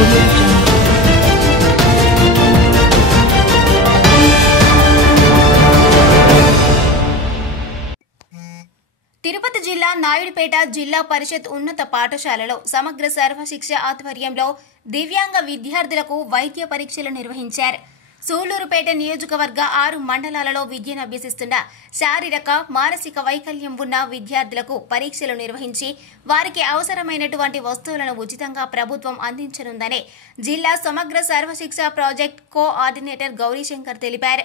తిరుపతి జిల్లా నాయుడుపేట జిల్లా పరిషత్ ఉన్నత పాఠశాలలో సమగ్ర సర్వశిక్ష ఆధ్వర్యంలో దివ్యాంగ విద్యార్థులకు వైద్య పరీక్షలు నిర్వహించారు. సూళ్లూరుపేట నియోజకవర్గ 6 మండలాలలో విద్యను అభ్యసిస్తున్న శారీరక మానసిక వైకల్యం ఉన్న విద్యార్థులకు పరీక్షలు నిర్వహించి వారికి అవసరమైనటువంటి వస్తువులను ఉచితంగా ప్రభుత్వం అందించనుందని జిల్లా సమగ్ర సర్వశిక్ష ప్రాజెక్ట్ కోఆర్డినేటర్ గౌరీశంకర్ తెలిపారు.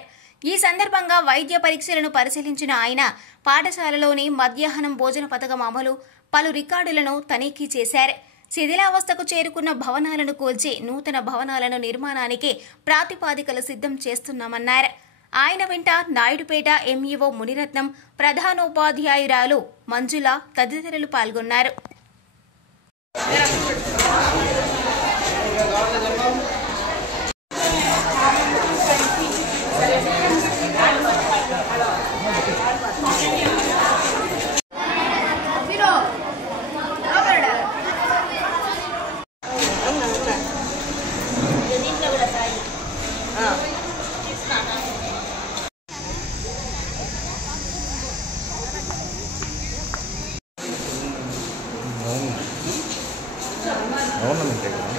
ఈ సందర్భంగా వైద్య పరీక్షలను పరిశీలించిన ఆయన పాఠశాలలోని మధ్యాహ్నం భోజన పథకం అమలు, పలు రికార్డులను తనిఖీ చేశారు. శిథిలావస్థకు చేరుకున్న భవనాలను కూల్చి నూతన భవనాలను నిర్మాణానికి ప్రాతిపాదికలు సిద్ధం చేస్తున్నామన్నారు. ఆయన వెంట నాయుడుపేట ఎంఈఓ మునిరత్నం, ప్రధానోపాధ్యాయురాలు మంజుల తదితరులు పాల్గొన్నారు. గవర్నమెంటే కదా.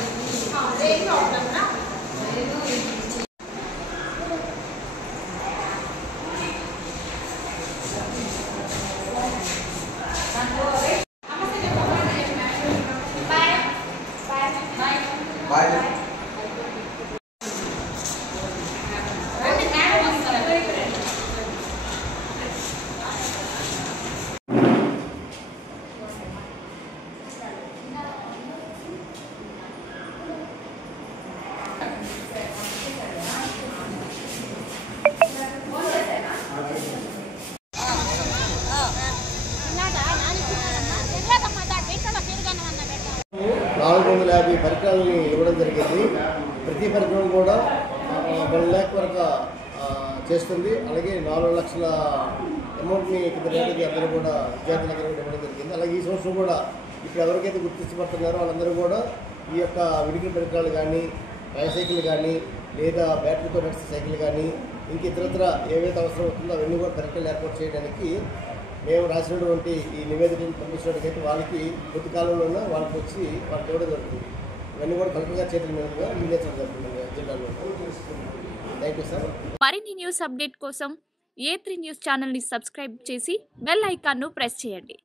పరికరాలని ఇవ్వడం జరిగింది. ప్రతి పరికరం కూడా 1 లక్ష వరకు చేస్తుంది. అలాగే 4 లక్షల అమౌంట్ని కిందకి అందరూ కూడా విద్యార్థులందరూ కూడా ఇవ్వడం జరిగింది. అలాగే ఈ సంవత్సరం కూడా ఇప్పుడు ఎవరికైతే గుర్తించబడుతున్నారో వాళ్ళందరూ కూడా ఈ యొక్క విడిగిన పరికరాలు కానీ, ట్రైసైకిల్ కానీ, లేదా బ్యాటరీతో నడిచే సైకిల్ కానీ, ఇంక ఇతరత్ర ఏవైతే అవసరం అవుతుందో అవన్నీ కూడా పరికరాలు ఏర్పాటు చేయడానికి మేము రాసినటువంటి ఈ నివేదికను పంపించినట్టుకైతే వాళ్ళకి కొద్ది కాలంలోనే వాళ్ళకి వచ్చి వాళ్ళకి ఇవ్వడం జరుగుతుంది. ఇవన్నీ కూడా కలెక్టర్ గారి చేతుల మీదుగా నిర్ణయించడం జరుగుతుంది జిల్లాలో. Thank you sir. మరిన్ని న్యూస్ అప్డేట్ కోసం A3 న్యూస్ ఛానల్ని సబ్స్క్రైబ్ చేసి బెల్ ఐకాన్ను ప్రెస్ చేయండి.